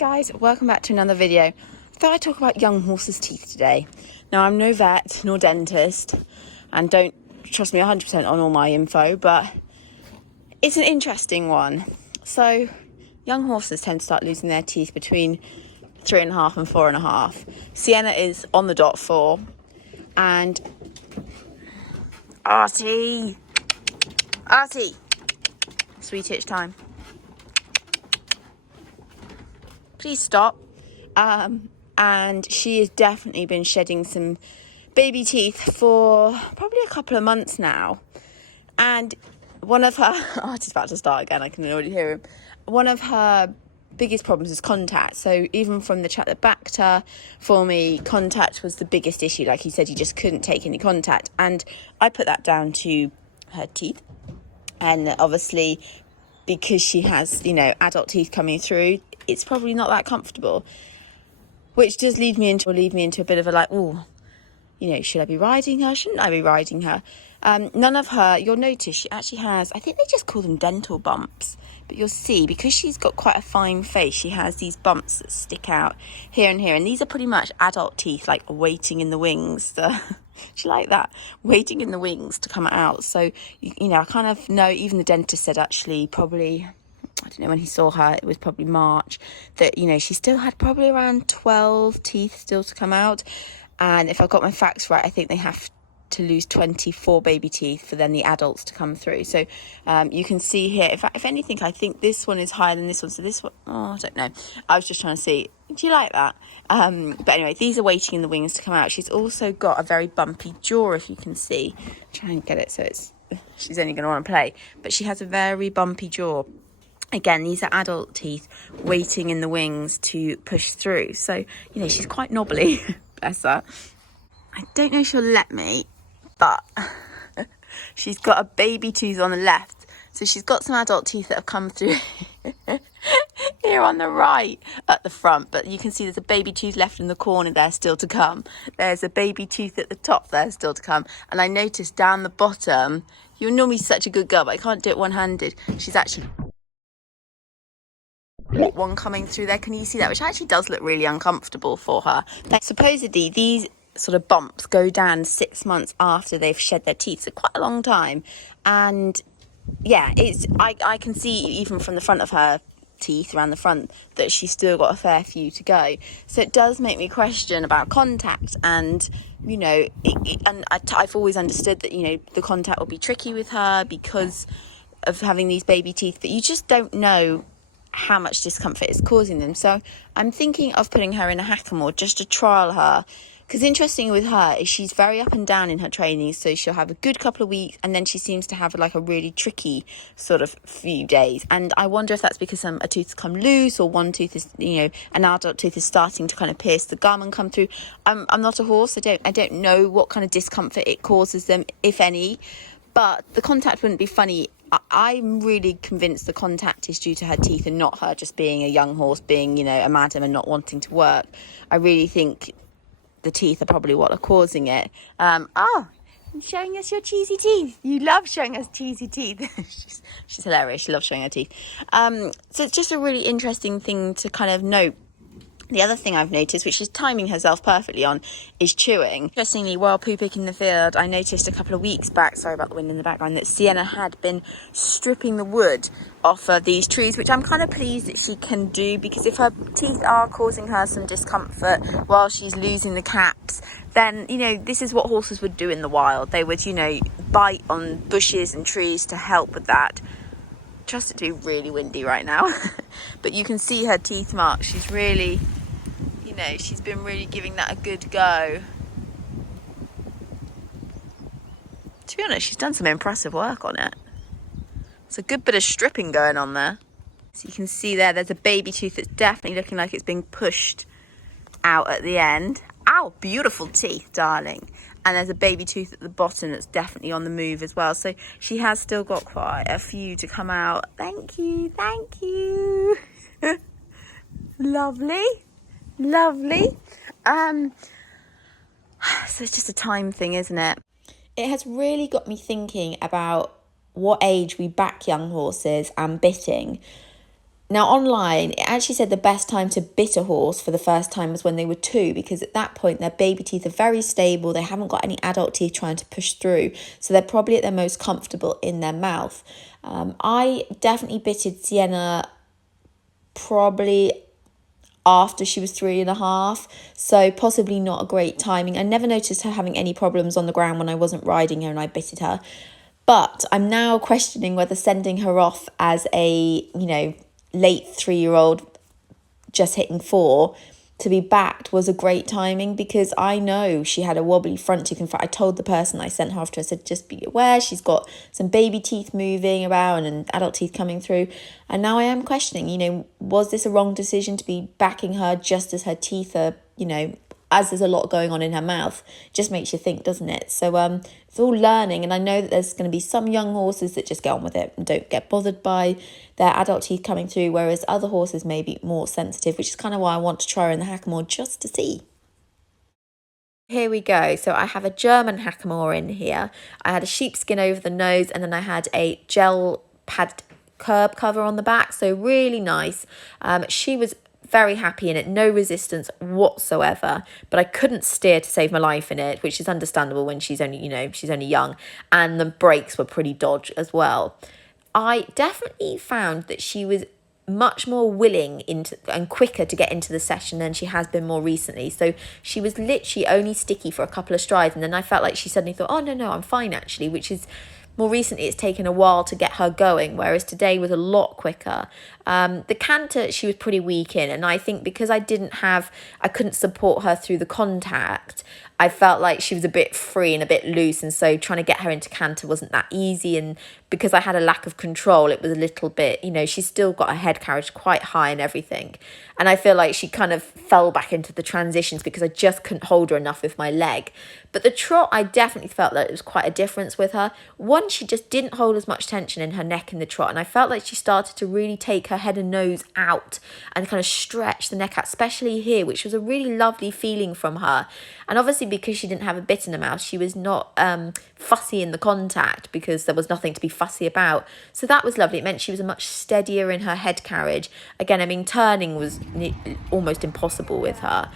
guys, welcome back to another video. I thought I'd talk about young horses' teeth today. Now, I'm no vet nor dentist and don't trust me 100% on all my info, but it's an interesting one. So young horses tend to start losing their teeth between 3.5 and 4.5. Sienna is on the dot 4, and Artie, sweet itch time. Please stop. And she has definitely been shedding some baby teeth for probably a couple of months now. And one of her, Artie's about to start again, I can already hear him. One of her biggest problems is contact. So even from the chat that backed her, for me, contact was the biggest issue. Like he said, he just couldn't take any contact. And I put that down to her teeth. And obviously, because she has, adult teeth coming through, it's probably not that comfortable. Which does lead me into a bit of a should I be riding her? Shouldn't I be riding her? None of her, you'll notice she actually has, I think they just call them dental bumps. But you'll see, because she's got quite a fine face, she has these bumps that stick out here and here. And these are pretty much adult teeth, like waiting in the wings. Do you like that? Waiting in the wings to come out. So, I kind of know, even the dentist said actually probably, I don't know when he saw her, it was probably March, that, she still had probably around 12 teeth still to come out. And if I got my facts right, I think they have to lose 24 baby teeth for then the adults to come through. So you can see here, if anything, I think this one is higher than this one. So this one, I don't know. I was just trying to see, do you like that? But anyway, these are waiting in the wings to come out. She's also got a very bumpy jaw, if you can see. Try and get it so she's only going to want to play. But she has a very bumpy jaw. Again, these are adult teeth waiting in the wings to push through. So, she's quite knobbly, bless her. I don't know if she'll let me, but she's got a baby tooth on the left. So she's got some adult teeth that have come through here on the right at the front. But you can see there's a baby tooth left in the corner there still to come. There's a baby tooth at the top there still to come. And I noticed down the bottom, you're normally such a good girl, but I can't do it one-handed. She's actually one coming through there. Can you see that? Which actually does look really uncomfortable for her. Supposedly these sort of bumps go down 6 months after they've shed their teeth, so quite a long time. And yeah, I can see even from the front of her teeth around the front that she's still got a fair few to go. So it does make me question about contact. And I've always understood that the contact will be tricky with her because of having these baby teeth, but you just don't know how much discomfort it's causing them. So I'm thinking of putting her in a hackamore just to trial her, because interesting with her is she's very up and down in her training. So she'll have a good couple of weeks and then she seems to have like a really tricky sort of few days. And I wonder if that's because a tooth's come loose, or one tooth is, an adult tooth is starting to kind of pierce the gum and come through. I'm not a horse. I don't know what kind of discomfort it causes them, if any, but the contact wouldn't be funny. I'm really convinced the contact is due to her teeth and not her just being a young horse, being, a madam and not wanting to work. I really think the teeth are probably what are causing it. Showing us your cheesy teeth. You love showing us cheesy teeth. she's hilarious. She loves showing her teeth. So it's just a really interesting thing to kind of note. The other thing I've noticed, which she's timing herself perfectly on, is chewing. Interestingly, while poo picking the field, I noticed a couple of weeks back, sorry about the wind in the background, that Sienna had been stripping the wood off of these trees, which I'm kind of pleased that she can do, because if her teeth are causing her some discomfort while she's losing the caps, then, this is what horses would do in the wild. They would, bite on bushes and trees to help with that. Trust it to be really windy right now. But you can see her teeth marks. She's really, she's been really giving that a good go. To be honest, she's done some impressive work on it. It's a good bit of stripping going on there. So you can see there's a baby tooth that's definitely looking like it's being pushed out at the end. Ow, beautiful teeth, darling. And there's a baby tooth at the bottom that's definitely on the move as well. So she has still got quite a few to come out. Thank you. Lovely. So it's just a time thing, isn't it? It has really got me thinking about what age we back young horses and bitting. Now, online, it actually said the best time to bit a horse for the first time was when they were 2, because at that point, their baby teeth are very stable. They haven't got any adult teeth trying to push through. So they're probably at their most comfortable in their mouth. I definitely bitted Sienna probably after she was 3.5, so possibly not a great timing. I never noticed her having any problems on the ground when I wasn't riding her and I bitted her. But I'm now questioning whether sending her off as a, late 3-year-old just hitting 4 to be backed was a great timing, because I know she had a wobbly front tooth. In fact, I told the person I sent her off to, I said, just be aware she's got some baby teeth moving around and adult teeth coming through. And now I am questioning, was this a wrong decision to be backing her just as her teeth are, as there's a lot going on in her mouth? Just makes you think, doesn't it? So it's all learning, and I know that there's going to be some young horses that just get on with it and don't get bothered by their adult teeth coming through, whereas other horses may be more sensitive, which is kind of why I want to try her in the hackamore just to see. Here we go. So I have a German hackamore in here. I had a sheepskin over the nose, and then I had a gel padded curb cover on the back, so really nice. She was very happy in it, no resistance whatsoever, but I couldn't steer to save my life in it, which is understandable when she's only, she's only young, and the brakes were pretty dodgy as well. I definitely found that she was much more willing and quicker to get into the session than she has been more recently. So she was literally only sticky for a couple of strides, and then I felt like she suddenly thought, oh no, I'm fine actually, which is more recently it's taken a while to get her going, whereas today was a lot quicker. The canter she was pretty weak in, and I think because I couldn't support her through the contact, I felt like she was a bit free and a bit loose, and so trying to get her into canter wasn't that easy. And because I had a lack of control, it was a little bit, she's still got her head carriage quite high and everything. And I feel like she kind of fell back into the transitions because I just couldn't hold her enough with my leg. But the trot, I definitely felt that it was quite a difference with her. One, she just didn't hold as much tension in her neck in the trot, and I felt like she started to really take her head and nose out and kind of stretch the neck out, especially here, which was a really lovely feeling from her. And obviously because she didn't have a bit in her mouth, she was not fussy in the contact because there was nothing to be fussy about. So that was lovely. It meant she was much steadier in her head carriage. Again, turning was almost impossible with her.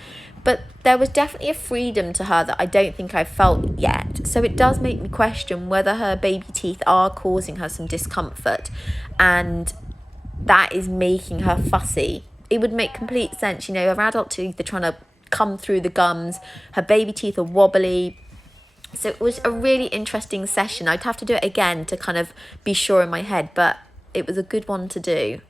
But there was definitely a freedom to her that I don't think I've felt yet. So it does make me question whether her baby teeth are causing her some discomfort, and that is making her fussy. It would make complete sense, her adult teeth are trying to come through the gums, her baby teeth are wobbly. So it was a really interesting session. I'd have to do it again to kind of be sure in my head, but it was a good one to do.